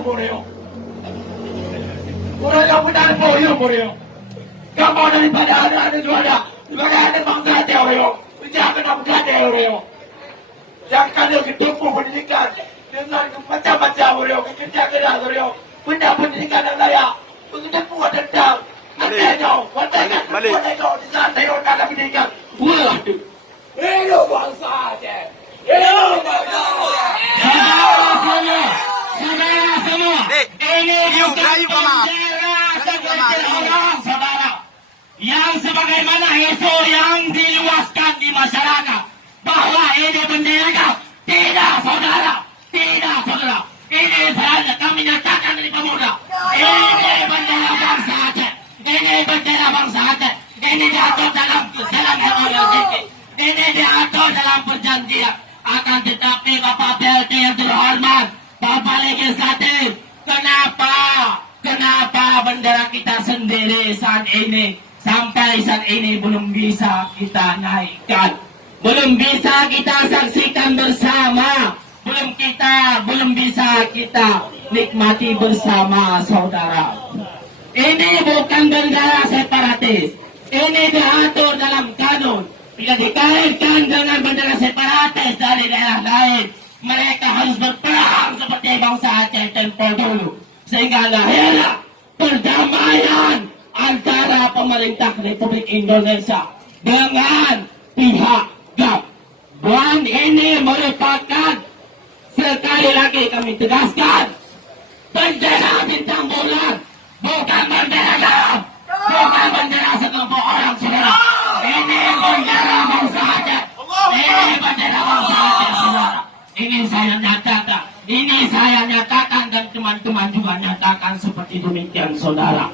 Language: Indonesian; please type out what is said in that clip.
Boreo. Boreo punya Boreo Boreo. Kamu daripada ada juara, sebagai ada bangsa Boreo. Jangan bangsa Boreo. Jangan dia ditipu pendidikan dengan macam-macam Boreo, kerja Boreo. Punya pendidikan yang layak. Begitu puas dendam. Balik. Di sana saya nak pendidikan. Waduh. Itu bangsa aja. Itu bangsa. Saudara semua, ini bukan bendera orang, saudara. Yang sebagaimana itu yang diluaskan di masyarakat bahwa ini bendera tidak, saudara. Tidak, saudara. Ini saja kami nyatakan dari pemuda. Ini bendera bangsa Aceh. Ini bendera bangsa Aceh. Ini diatur dalam MOU. Ini diatur dalam perjanjian. Akan tetapi Bapak PLT yang terhormat, Bapak Legislatif, kenapa bendera kita sendiri sampai saat ini belum bisa kita naikkan, belum bisa kita saksikan bersama, belum bisa kita nikmati bersama, saudara. Ini bukan bendera separatis, ini diatur dalam kanun. Bila dikaitkan dengan bendera separatis dari daerah lain, mereka harus berperang seperti bangsa Aceh tempo dulu. Sehingga lahirlah perdamaian antara pemerintah Republik Indonesia dengan pihak GAP. Dan ini merupakan, sekali lagi kami tegaskan, bendera bintang bulan, bukan bendera GAP, bukan bendera sekelompok orang, saudara. Ini bendera bangsa Aceh. Ini bendera bangsa Aceh, saudara. Ini saya nyatakan dan teman-teman juga nyatakan seperti demikian, saudara.